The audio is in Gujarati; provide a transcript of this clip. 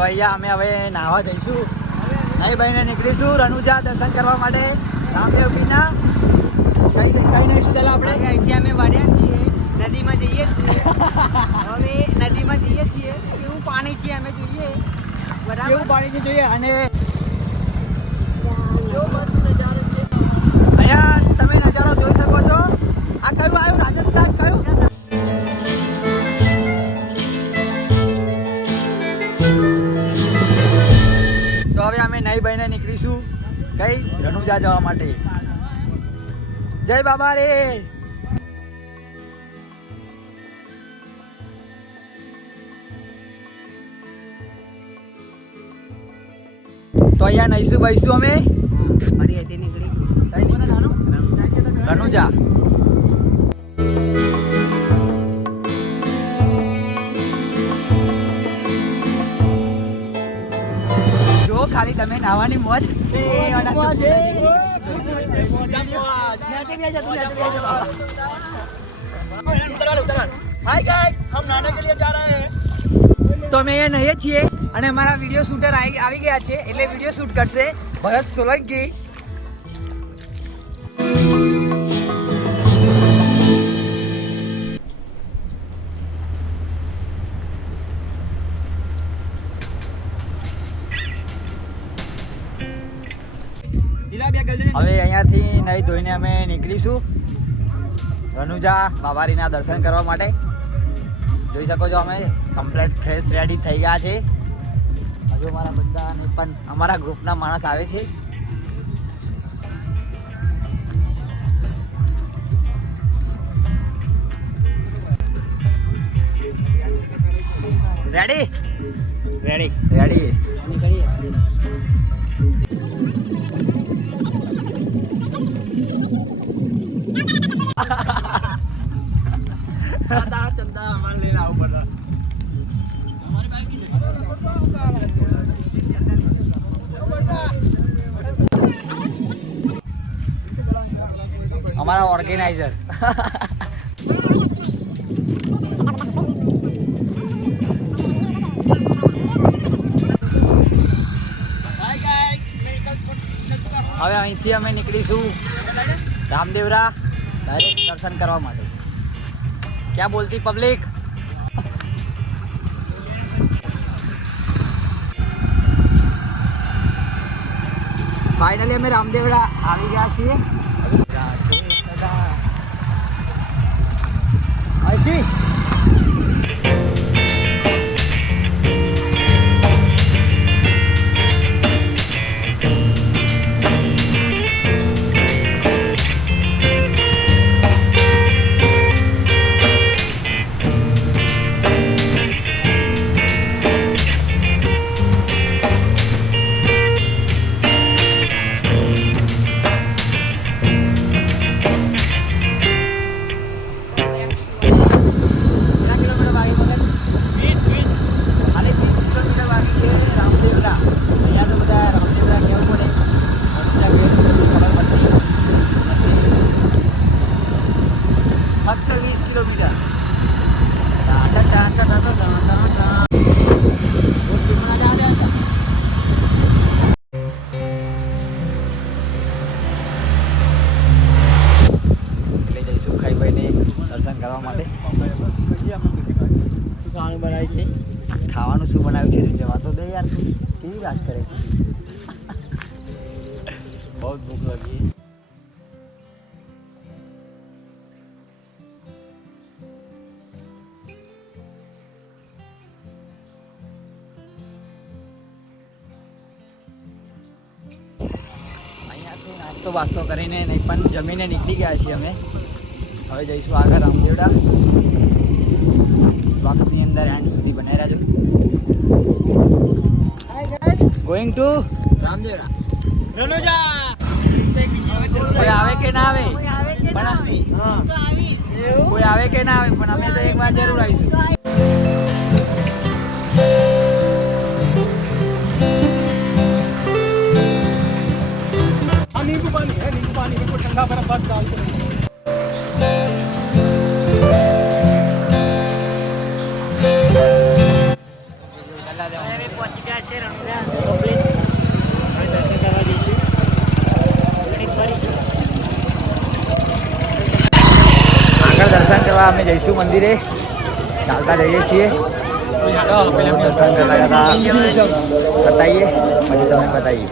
તો અહીંયા અમે હવે નાહવા જઈશું. નહીં ભાઈને નીકળીશું રણુજા દર્શન કરવા માટે રામદેવ પીરના. કઈ નહીશું ચાલો આપણે અહીંથી અમે વળ્યા છીએ, નદીમાં જઈએ છીએ. હવે નદીમાં જઈએ છીએ, કેવું પાણી છે અમે જોઈએ. કેવું બરાબર, પાણીની જોઈએ. અને અહીંયા તમે નજારો જોઈ શકો છો. આ કયું આવ્યું? રાજસ્થાન કયું? તો હવે અમે નહીં બહીને નીકળીશું કઈ રણુજા જવા માટે. જય બાબા રે. તો અહીંયા નહીશું બહીશું અમે ફરી અહીંથી નીકળીશું રણુજા. જો ખાલી તમે નાવાની મોજ. તો અમે અહીંયા નહીએ છીએ અને અમારા વિડીયો શૂટર આવી ગયા છે, એટલે વિડીયો શૂટ કરશે ભરત સોલંકી. હવે અહીંયાથી નહીં ધોઈને અમે નીકળીશું રણુજા બાબારીના દર્શન કરવા માટે. જોઈ શકો છો અમે કમ્પ્લીટ ફ્રેશ રેડી થઈ ગયા છે. હજુ અમારા બધાને પણ અમારા ગ્રુપના માણસ આવે છે. Ready ready ready. અમારા ઓર્ગેનાઇઝર હવે અહીંથી અમે નીકળીશું રામદેવરા ડાયરેક્ટ દર્શન કરવા માટે. ક્યાં બોલતી પબ્લિક? ફાઇનલી અમે રામદેવરા આવી ગયા છીએ. અહીંથી દર્શન કરવા માટે. ખાવાનું બનાવ્યું છે. ખાવાનું શું બનાવ્યું છે જવા તો દે યાર, કેવી વાત કરે છે. બહુ ભૂખ લાગી. અહીંયાથી નાસ્તો બાસ્તો કરીને નહીં પણ જમીને નીકળી ગયા છીએ અમે. હવે જઈશું આગળ રામદેવડા. બોક્સની અંદર એન્ડ સુધી બનાવી રહેજો. Going to Ranuja. કોઈ આવે કે ના આવે કોઈ આવે કે ના આવે? હા. હું તો આવીશ. કોઈ આવે કે ના આવે પણ અમે તો એકવાર જરૂર આવીશું. हाँ नींबू पानी है, नींबू पानी बिल्कुल ठंडा बर्फ बस डाल के હવે પહોંચી ગયા છે રણુજા complete. હવે દર્શન કરવા જઈશું. ઘડીક ફરીશું. આગળ દર્શન કરવા અમે જઈશું મંદિરે. ચાલતા જઈએ છીએ. દર્શન કરતા આવીએ પછી તમે બતાવીએ.